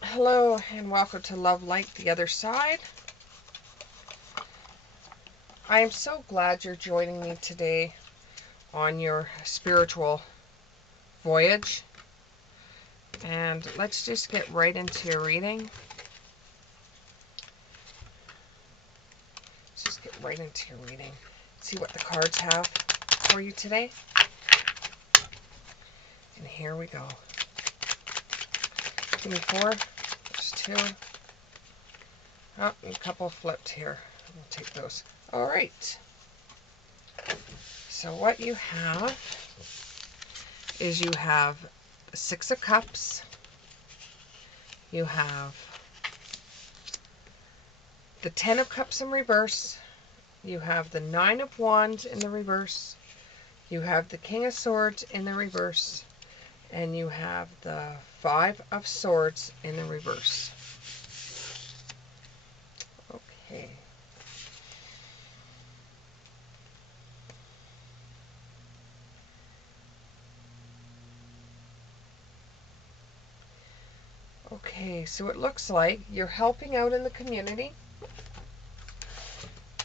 Hello and welcome to Love Light the Other Side. I am so glad you're joining me today on your spiritual voyage. And let's just get right into your reading. Let's just get right into your reading. See what the cards have for you today. And here we go. Give me 4. There's 2. Oh, and a couple flipped here. We'll take those. All right. So what you have is you have the 6 of Cups. You have the 10 of Cups in reverse. You have the 9 of Wands in the reverse. You have the King of Swords in the reverse. And you have the 5 of Swords in the reverse. Okay. Okay, so it looks like you're helping out in the community.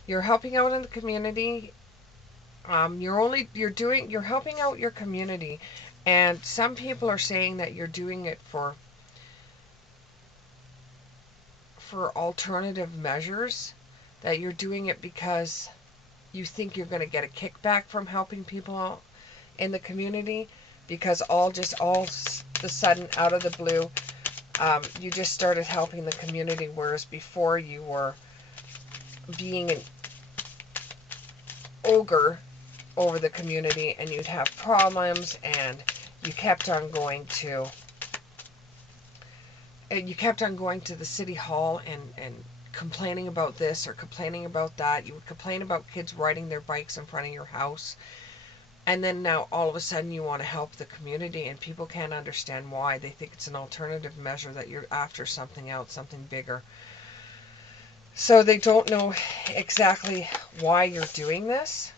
You're helping out in the community. You're helping out your community, and some people are saying that you're doing it for alternative measures, that you're doing it because you think you're going to get a kickback from helping people in the community, because all of a sudden, out of the blue, you just started helping the community, whereas before you were being an ogre over the community, and you'd have problems, and you kept on going to the city hall and complaining about this or complaining about that. You would complain about kids riding their bikes in front of your house, and then now all of a sudden you want to help the community, and people can't understand why. They think it's an alternative measure, that you're after something else, something bigger. So they don't know exactly why you're doing this.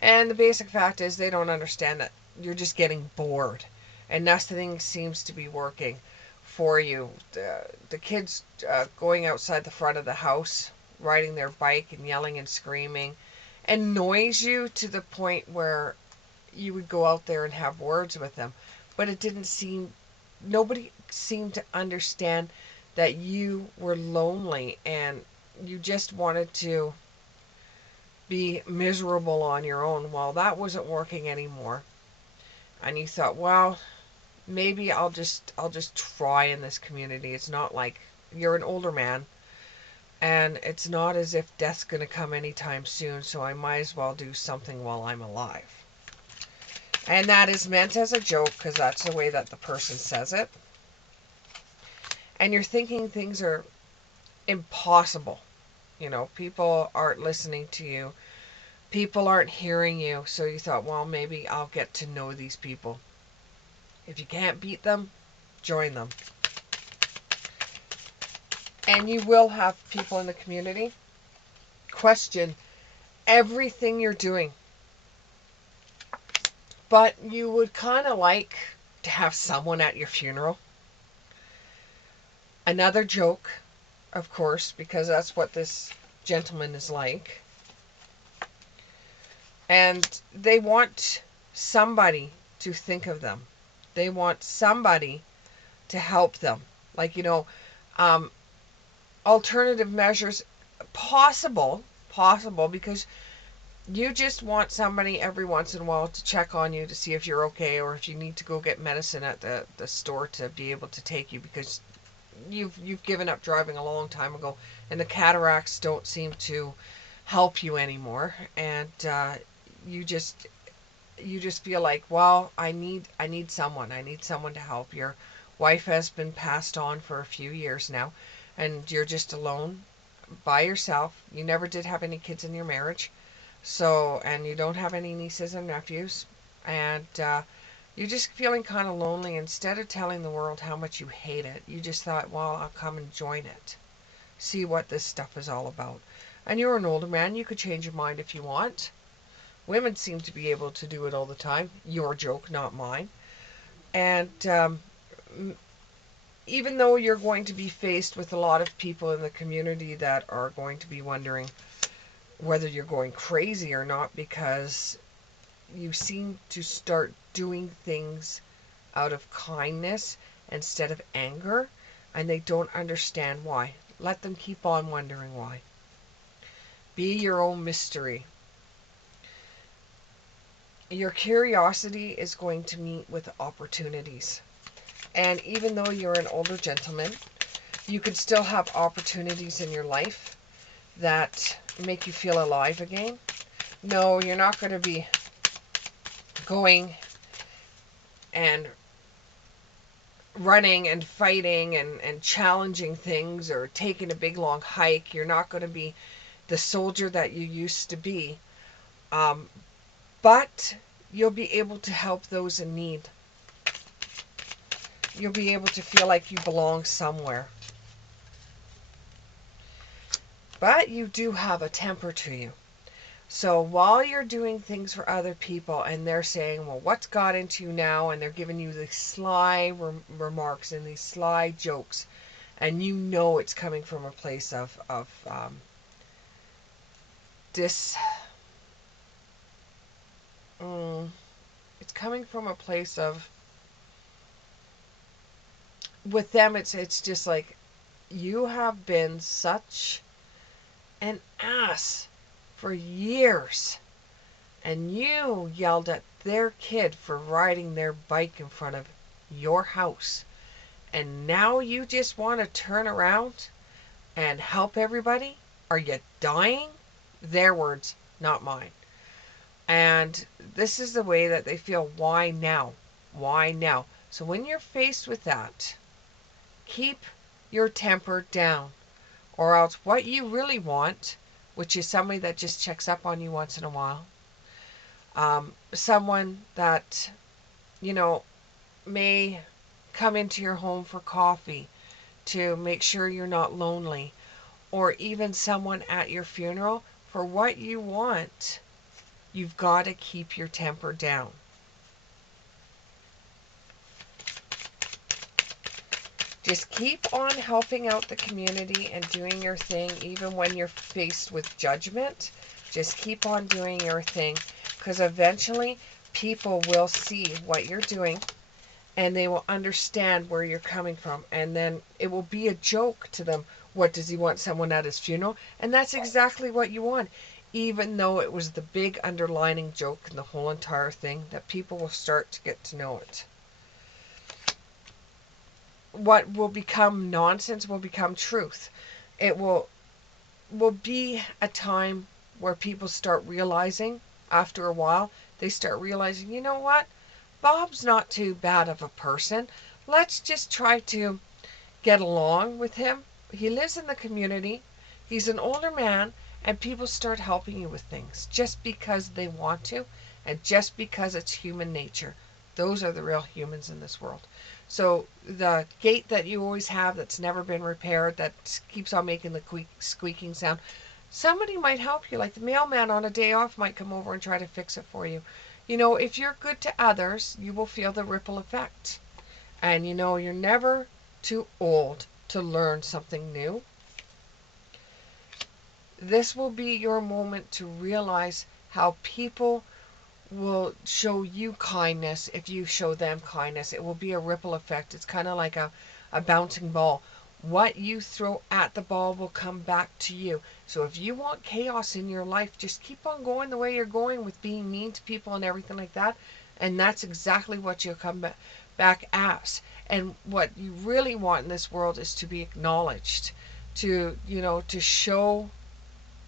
And the basic fact is they don't understand that you're just getting bored, and nothing seems to be working for you. The kids going outside the front of the house, riding their bike and yelling and screaming, annoys you to the point where you would go out there and have words with them. But nobody seemed to understand that you were lonely and you just wanted to be miserable on your own. Well, that wasn't working anymore. And you thought, well, maybe I'll just try in this community. It's not like you're an older man, and it's not as if death's going to come anytime soon, so I might as well do something while I'm alive. And that is meant as a joke, because that's the way that the person says it. And you're thinking things are impossible. People aren't listening to you. People aren't hearing you. So you thought, well, maybe I'll get to know these people. If you can't beat them, join them. And you will have people in the community question everything you're doing. But you would kind of like to have someone at your funeral. Another joke, of course, because that's what this gentleman is like. And they want somebody to think of them. They want somebody to help them. Like, alternative measures, possible, because you just want somebody every once in a while to check on you to see if you're okay, or if you need to go get medicine at the store to be able to take you, because you've given up driving a long time ago, and the cataracts don't seem to help you anymore, and you just feel like, well, I need someone to help. Your wife has been passed on for a few years now, and you're just alone by yourself. You never did have any kids in your marriage, so, and you don't have any nieces and nephews, and you're just feeling kind of lonely. Instead of telling the world how much you hate it, you just thought, well, I'll come and join it, see what this stuff is all about. And you're an older man, you could change your mind if you want. Women seem to be able to do it all the time. Your joke, not mine. And even though you're going to be faced with a lot of people in the community that are going to be wondering whether you're going crazy or not, because you seem to start doing things out of kindness instead of anger, and they don't understand why. Let them keep on wondering why. Be your own mystery. Your curiosity is going to meet with opportunities. And even though you're an older gentleman, you could still have opportunities in your life that make you feel alive again. No, you're not going to be going and running and fighting and challenging things or taking a big long hike. You're not going to be the soldier that you used to be. But you'll be able to help those in need. You'll be able to feel like you belong somewhere. But you do have a temper to you. So while you're doing things for other people and they're saying, well, what's got into you now? And they're giving you these sly remarks and these sly jokes. And you know it's coming from a place of it's coming from a place of, with them, it's just like, you have been such an ass for years. And you yelled at their kid for riding their bike in front of your house. And now you just want to turn around and help everybody? Are you dying? Their words, not mine. And this is the way that they feel. Why now? Why now? So when you're faced with that, keep your temper down. Or else what you really want, which is somebody that just checks up on you once in a while, someone that, may come into your home for coffee to make sure you're not lonely, or even someone at your funeral, for what you want, you've got to keep your temper down. Just keep on helping out the community and doing your thing, even when you're faced with judgment. Just keep on doing your thing, because eventually people will see what you're doing and they will understand where you're coming from. And then it will be a joke to them. What, does he want someone at his funeral? And that's exactly what you want. Even though it was the big underlining joke in the whole entire thing, that people will start to get to know it. What will become nonsense will become truth. It will be a time where people start realizing, after a while, they start realizing, you know what? Bob's not too bad of a person. Let's just try to get along with him. He lives in the community. He's an older man, and people start helping you with things just because they want to and just because it's human nature. Those are the real humans in this world. So the gate that you always have that's never been repaired, that keeps on making the squeaking sound, somebody might help you. Like the mailman on a day off might come over and try to fix it for you. If you're good to others, you will feel the ripple effect. And you're never too old to learn something new. This will be your moment to realize how people will show you kindness if you show them kindness. It will be a ripple effect. It's kind of like a bouncing ball. What you throw at the ball will come back to you. So if you want chaos in your life, just keep on going the way you're going with being mean to people and everything like that. And that's exactly what you'll come back as. And what you really want in this world is to be acknowledged, to show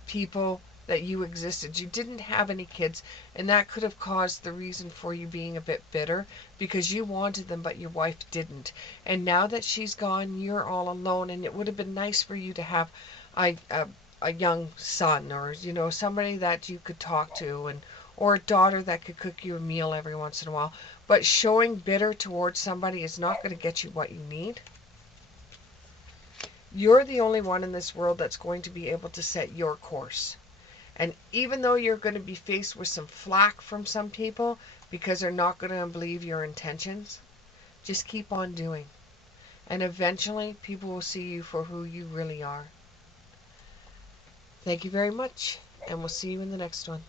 people that you existed. You didn't have any kids, and that could have caused the reason for you being a bit bitter, because you wanted them but your wife didn't. And now that she's gone, you're all alone, and it would have been nice for you to have a young son, or somebody that you could talk to, and or a daughter that could cook you a meal every once in a while. But showing bitter towards somebody is not going to get you what you need. You're the only one in this world that's going to be able to set your course. And even though you're going to be faced with some flack from some people because they're not going to believe your intentions, just keep on doing. And eventually, people will see you for who you really are. Thank you very much, and we'll see you in the next one.